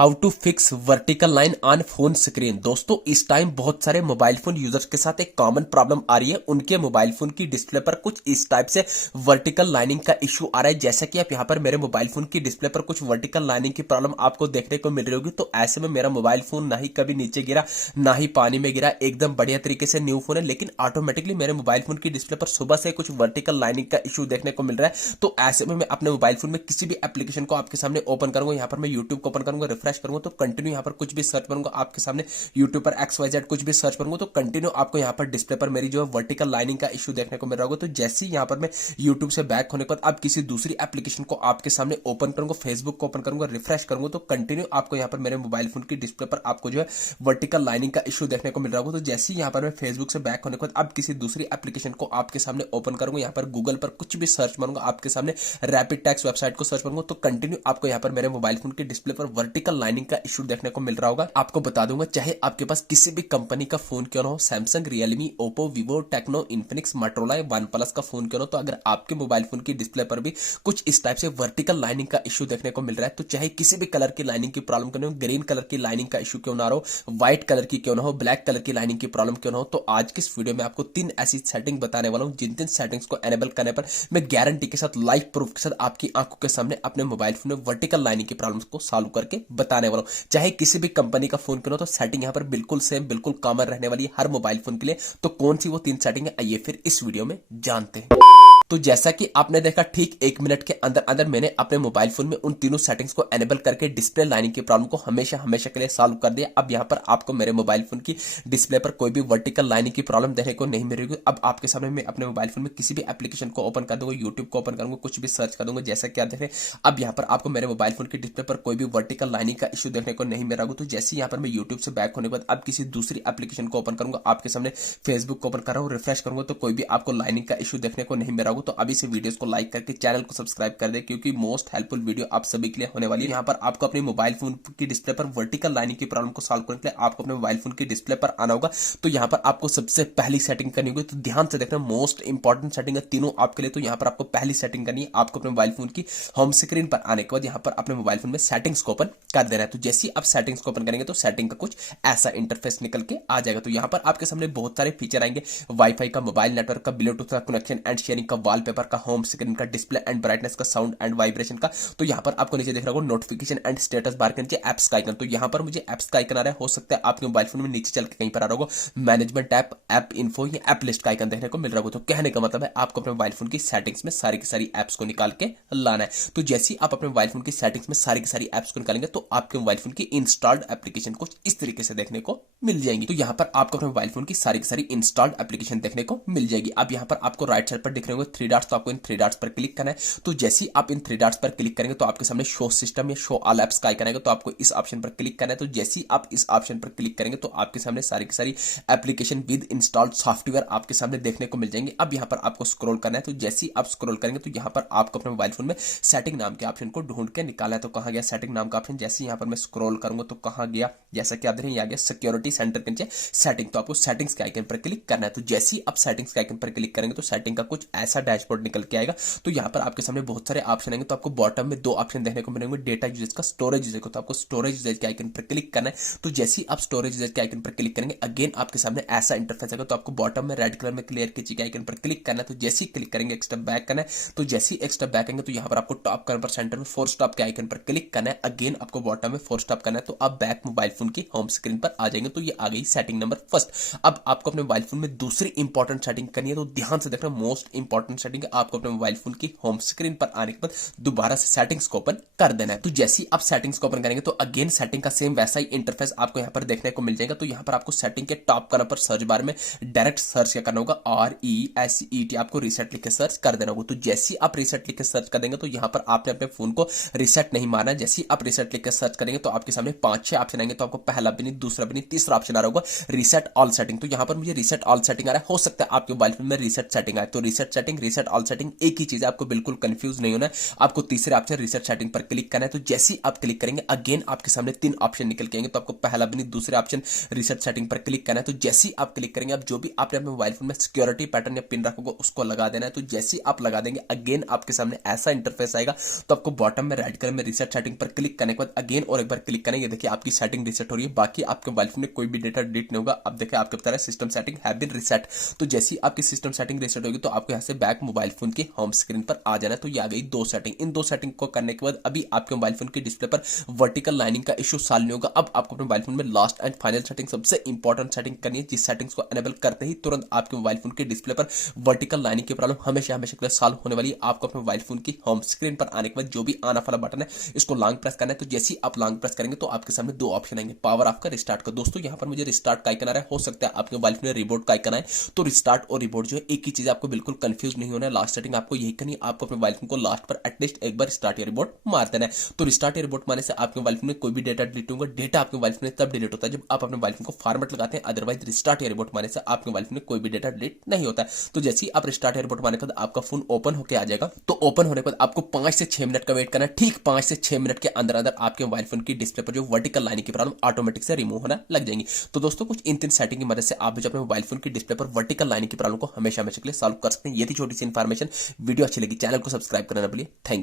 How to fix vertical line on phone screen. दोस्तों इस time बहुत सारे मोबाइल फोन यूजर्स के साथ एक कॉमन प्रॉब्लम आ रही है। उनके मोबाइल फोन की डिस्प्ले पर कुछ इस टाइप से वर्टिकल लाइनिंग का इश्यू आ रहा है। जैसा कि आप यहाँ पर मेरे मोबाइल फोन की डिस्प्ले पर कुछ वर्टिकल लाइनिंग की प्रॉब्लम आपको देखने को मिल रही होगी। तो ऐसे में मेरा मोबाइल फोन ना ही कभी नीचे गिरा ना ही पानी में गिरा, एकदम बढ़िया तरीके से न्यू फोन है। लेकिन ऑटोमेटिकली मेरे मोबाइल फोन की डिस्प्ले पर सुबह से कुछ वर्टिकल लाइनिंग का इश्यू देखने को मिल रहा है। तो ऐसे में मैं अपने मोबाइल फोन में किसी भी एप्लीकेशन को आपके सामने ओपन करूंगा। यहाँ पर मैं यूट्यूब को ओपन करूंगा, रिफ्रेश करूंगा तो कंटिन्यू यहाँ पर कुछ भी सर्च करूंगा आपके सामने, यूट्यूब पर XYZ कुछ भी सर्च करूंगा तो कंटिन्यू आपको यहाँ पर डिस्प्ले पर मेरी जो है वर्टिकल लाइनिंग का इश्यू देखने को मिल रहा होगा। तो जैसे ही यहाँ पर मैं यूट्यूब से बैक होने के बाद अब किसी दूसरी एप्लीकेशन को आपके सामने ओपन करूंगा, फेसबुक को ओपन करूंगा, रिफ्रेश करूंगा तो कंटिन्यू आपको यहाँ पर मेरे मोबाइल फोन की डिस्प्ले पर आपको जो है वर्टिकल लाइनिंग का इश्यू देखने को मिल रहा होगा। तो जैसे ही यहाँ पर मैं फेसबुक से बैक होने के बाद अब किसी दूसरी एप्लीकेशन को आपके सामने ओपन करूंगा, यहाँ पर गूगल पर कुछ भी सर्च मारूंगा, आपके सामने रैपिड टैक्स वेबसाइट को सर्च करूंगा तो कंटिन्यू आपको यहाँ पर मेरे मोबाइल फोन की डिस्प्ले पर वर्टिकल लाइनिंग का इश्यू देखने को मिल रहा होगा। आपको बता दूंगा, चाहे आपके पास किसी भी कंपनी का फोन क्यों ना हो, Samsung, Realme, Oppo, Vivo, Tecno, Infinix, Motorola, OnePlus का फोन क्यों ना हो, तो अगर आपके मोबाइल फोन की डिस्प्ले पर भी कुछ इस टाइप से वर्टिकल लाइनिंग का इश्यू देखने को मिल रहा है, तो चाहे किसी भी कलर की लाइनिंग की प्रॉब्लम क्यों ना हो, ग्रीन कलर की लाइनिंग का इश्यू क्यों ना हो, व्हाइट कलर की क्यों ना हो, ब्लैक कलर की लाइनिंग की प्रॉब्लम क्यों ना हो, तो आज की इस वीडियो में आपको 3 ऐसी सेटिंग बताने वाला हूं जिन 3 सेटिंग्स को एनेबल करने पर मैं गारंटी के साथ, लाइव प्रूफ के साथ आपकी आंखों के सामने अपने मोबाइल फोन में वर्टिकल लाइनिंग की प्रॉब्लम्स को सॉल्व करके बताने वाला हूं। चाहे किसी भी कंपनी का फोन क्यों ना हो, तो सेटिंग यहां पर बिल्कुल सेम, बिल्कुल कॉमन रहने वाली है हर मोबाइल फोन के लिए। तो कौन सी वो 3 सेटिंग है, आइए फिर इस वीडियो में जानते हैं। तो जैसा कि आपने देखा, ठीक 1 मिनट के अंदर अंदर मैंने अपने मोबाइल फोन में उन तीनों सेटिंग्स को एनेबल करके डिस्प्ले लाइनिंग की प्रॉब्लम को हमेशा हमेशा के लिए सॉल्व कर दिया। अब यहाँ पर आपको मेरे मोबाइल फोन की डिस्प्ले पर कोई भी वर्टिकल लाइनिंग की प्रॉब्लम देखने को नहीं मिलेगी। अब आपके सामने मैं अपने मोबाइल फोन में किसी भी एप्लीकेशन को ओपन कर दूंगा, यूट्यूब को ओपन करूंगा, कुछ भी सर्च कर दूंगा, जैसा कि आप देख रहे हैं। अब यहाँ पर आपको मेरे मोबाइल फोन की डिस्प्ले पर कोई भी वर्टिकल लाइनिंग का इश्यू देखने को नहीं मिल रहा होगा। तो जैसे यहाँ पर मैं यूट्यूब से बैक होने के बाद अब किसी दूसरी एप्लीकेशन को ओपन करूंगा, आपके सामने फेसबुक को ओपन कर रहा हूँ, रिफ्रेश करूंगा तो कोई भी आपको लाइनिंग का इश्यू देखने को नहीं मिल रहा होगा। तो अभी से वीडियो को लाइक करके चैनल को सब्सक्राइब कर दे, क्योंकि मोस्ट हेल्पफुल वीडियो आप सभी के लिए होने वाली है। यहाँ पर आपको अपने मोबाइल फोन की डिस्प्ले पर वर्टिकल लाइनिंग की प्रॉब्लम को सॉल्व करने के लिए आपको अपने मोबाइल फोन की डिस्प्ले पर आना होगा। तो यहाँ पर आपको सबसे पहली सेटिंग करनी होगी, तो ध्यान से देखना, मोस्ट इंपॉर्टेंट सेटिंग है तीनों आपके लिए। तो यहाँ पर आपको पहली सेटिंग करनी है, आपको अपने मोबाइल फोन की होम स्क्रीन पर आने के बाद यहाँ पर अपने मोबाइल फोन में सेटिंग्स को ओपन कर देना है। तो जैसे ही आप सेटिंग्स को ओपन करेंगे तो सेटिंग का कुछ ऐसा इंटरफेस निकल के आ जाएगा। तो यहाँ पर आपके सामने बहुत सारे फीचर आएंगे, वाईफाई का, मोबाइल नेटवर्क का, ब्लूटूथ का कनेक्शन एंड शेयरिंग का, वॉलपेपर का, होम स्क्रीन का, डिस्प्ले एंड ब्राइटनेस का, साउंड एंड वाइब्रेशन का। तो यहाँ पर आपको नीचे देख रहा होगा नोटिफिकेशन एंड स्टेटस बार के नीचे एप्स का आइकन। तो यहाँ पर मुझे एप्स का आइकन आ रहा है, हो सकता है आपके मोबाइल फोन में नीचे चल के कहीं पर आ रहा होगा मैनेजमेंट ऐप, ऐप इन्फो या ऐप लिस्ट का आइकन देखने को मिल रहा होगा। तो कहने का मतलब है आपको अपने मोबाइल फोन की सेटिंग्स में सारी की सारी एप्स को निकाल के लाना है। तो जैसे ही आप अपने मोबाइल फोन की सेटिंग्स में सारी की सारी एप्स को निकालेंगे तो आपके मोबाइल फोन की इंस्टॉल्ड एप्लीकेशन कुछ इस तरीके से देखने को मिल जाएंगी। तो यहाँ पर आपको अपने मोबाइल फोन की सारी इंस्टॉल्ड एप्लीकेशन देखने को मिल जाएगी। अब यहाँ पर आपको राइट साइड पर दिख रहे होंगे 3 डॉट्स, तो आपको इन 3 डॉट्स पर क्लिक करना है। तो जैसे ही आप इन 3 डॉट्स पर क्लिक करेंगे तो आपके सामने शो सिस्टम या शो ऑल एप्स का आइकन आएगा। तो आपको इस ऑप्शन पर क्लिक करना है। तो जैसे ही आप इस ऑप्शन पर क्लिक करेंगे तो आपके सामने सारी की सारी एप्लीकेशन विद इंस्टॉल्ड सॉफ्टवेयर आपके सामने देखने को मिल जाएंगे। अब यहाँ पर आपको स्क्रॉल करना है। तो जैसे ही आप स्क्रॉल करेंगे तो यहाँ पर आपको अपने मोबाइल फोन में सेटिंग नाम के ऑप्शन को ढूंढ के निकालना है। तो कहाँ गया सेटिंग नाम का ऑप्शन, जैसे यहाँ पर मैं स्क्रॉल करूंगा तो कहाँ गया, जैसा कि आप देख रहे हैं आ गया सिक्योरिटी सेंटर के नीचे सेटिंग। तो आपको सेटिंग्स के आइकन पर क्लिक करना है। तो जैसे ही आप सेटिंग्स के आइकन पर क्लिक करेंगे तो सेटिंग का कुछ ऐसा डैशबोर्ड निकल के आएगा। तो यहाँ पर आपके सामने बहुत सारे ऑप्शन आएंगे। तो आपको बॉटम में 2 ऑप्शन देखने को मिलेंगे, डेटा यूजेज का, स्टोरेज यूजेज का। तो आपको स्टोरेज यूजेज के आइकन पर क्लिक करना है। तो जैसे ही आप स्टोरेज यूजेज के आइकन पर क्लिक करेंगे अगेन आपके सामने ऐसा इंटरफेस आएगा। तो आपको बॉटम में रेड कलर में क्लियर की के आइकन पर क्लिक करना है। तो जैसे ही क्लिक करेंगे एक स्टेप बैक करना है। तो जैसे ही एक स्टेप बैक आएंगे तो यहाँ पर आपको टॉप कॉर्नर पर सेंटर में 4 स्टॉप के आइकन पर क्लिक करना है। अगेन आपको बॉटम में 4 स्टॉप करना है। तो आप बैक मोबाइल फोन की होम स्क्रीन पर आ जाएंगे। तो ये आ गई सेटिंग नंबर फर्स्ट। अब आपको अपने मोबाइल फोन में दूसरी इंपॉर्टेंट सेटिंग करनी है। तो ध्यान से देखना, मोस्ट इंपॉर्टेंट सेटिंग है, आपको अपने मोबाइल फोन की होम स्क्रीन पर आने के बाद दोबारा से सेटिंग्स को ओपन कर देना है। तो जैसे ही आप सेटिंग्स को ओपन करेंगे तो अगेन सेटिंग का सेम वैसा ही इंटरफेस आपको यहाँ पर देखने को मिल जाएगा। तो यहाँ पर आपको सेटिंग के टॉप कॉर्नर पर सर्च बार में डायरेक्ट सर्च क्या करना होगा, RESET, आपको रीसेट लिख के सर्च कर देना होगा। तो जैसे ही आप रीसेट लिख के सर्च कर देंगे तो यहाँ पर आपने अपने फोन को रीसेट नहीं मारना है। जैसे ही आप रीसेट लिख के सर्च करेंगे तो आपके सामने 5-6 ऑप्शन आएंगे। तो आपको पहला भी नहीं, दूसरा भी नहीं, तीसरा ऑप्शन आ रहा होगा रीसेट ऑल सेटिंग। तो यहाँ पर मुझे रीसेट ऑल सेटिंग आ रहा है, हो सकता है आपके मोबाइल फोन में रीसेट सेटिंग आए। तो reset setting, reset all setting एक ही चीज है, आपको बिल्कुल कंफ्यूज नहीं होना है। आपको तीसरे ऑप्शन रीसेट सेटिंग पर क्लिक करना है। तो जैसे ही आप क्लिक करेंगे अगेन आपके सामने 3 ऑप्शन निकल के आएंगे। तो आपको पहला भी नहीं दूसरे ऑप्शन रीसेट सेटिंग पर क्लिक करना है। तो जैसे ही आप क्लिक करेंगे, आप जो भी आपने अपने मोबाइल फोन में सिक्योरिटी पैटर्न या पिन रखोगे उसको लगा देना है। तो जैसे ही आप लगा देंगे अगेन आपके सामने ऐसा इंटरफेस आएगा। तो आपको बॉटम में रेड कलर में रीसेट सेटिंग पर क्लिक करने के बाद अगेन और एक बार क्लिक करेंगे, देखिए आपकी सेटिंग रीसेट हो रही है। बाकी आपके मोबाइल फोन में कोई भी डेटा डिलीट नहीं होगा। अब देखिए आपके बता रहा है system setting have been reset. तो जैसे ही आपकी सिस्टम सेटिंग रीसेट होगी तो आपको यहाँ से बैक मोबाइल फोन की होम स्क्रीन पर आ जाना है। तो ये आ गई 2 सेटिंग। इन 2 सेटिंग को करने के बाद अभी आपके मोबाइल फोन की डिस्प्ले पर वर्टिकल लाइनिंग का इशू सॉल्व नहीं होगा। अब आपको अपने मोबाइल फोन में लास्ट एंड फाइनल सेटिंग, सबसे इंपॉर्टेंट सेटिंग करनी है, जिस सेटिंग्स को एनेबल करते ही तुरंत आपके मोबाइल फोन के डिस्प्ले पर वर्टिकल लाइनिंग की प्रॉब्लम हमेशा हमेशा के लिए सॉल्व होने वाली है। आपको अपने मोबाइल फोन की होम स्क्रीन पर आने के बाद जो भी ऑन ऑफ वाला बटन है इसको लॉन्ग प्रेस करना है। तो जैसे ही आप लॉन्ग प्रेस करेंगे तो आपके सामने 2 ऑप्शन आएंगे, पावर ऑफ का, रिस्टार्ट का। दोस्तों यहाँ पर मुझे रिस्टार्ट का आइकन आ रहा है, हो सकता है आपके मोबाइल फोन में रिबोट का आइकन आए। तो रिस्टार्ट और रिबोट जो है एक ही चीज, आपको बिल्कुल कंफ्यूज नहीं होना है। लास्ट सेटिंग आपको यही करनी है, आपको अपने मोबाइल फोन को लास्ट पर एटलीस्ट एक बार रिस्टार्ट या रिबोट मार देना है। तो रिस्टार्ट या रिबोट मारने से आपके मोबाइल फोन में कोई भी डेटा डिलीट होगा। डेटा आपके मोबाइल फोन में तब डिलीट होता है जब आप अपने मोबाइल फोन को फॉर्मेट लगाते हैं। अदरवाइज रिस्टार्ट या रिबोट मारने से आपके मोबाइल फोन में कोई भी डेटा डिलीट नहीं होता है। तो जैसे ही आप रिस्टार्ट या रिबोट मारने के बाद आपका फोन ओपन होकर आ जाएगा। तो ओपन होने के बाद आपको 5 से 6 मिनट का वेट करना है। ठीक 5 से 6 मिनट के अंदर अंदर आपके मोबाइल फोन की डिस्प्ले पर जो वर्टिकल लाइनिंग की प्रॉब्लम ऑटोमेटिक से रिमूव होना लग जाएंगी। तो दोस्तों कुछ इन 3 सेटिंग की मदद से आप जो अपने मोबाइल फोन की डिस्प्ले पर वर्टिकल लाइनिंग की प्रॉब्लम को हमेशा हमेशा के लिए सॉल्व कर सकते हैं। ये थी छोटी सी इन्फॉर्मेशन। वीडियो अच्छी लगी चैनल को सब्सक्राइब करना ना भूलिए। Thank you.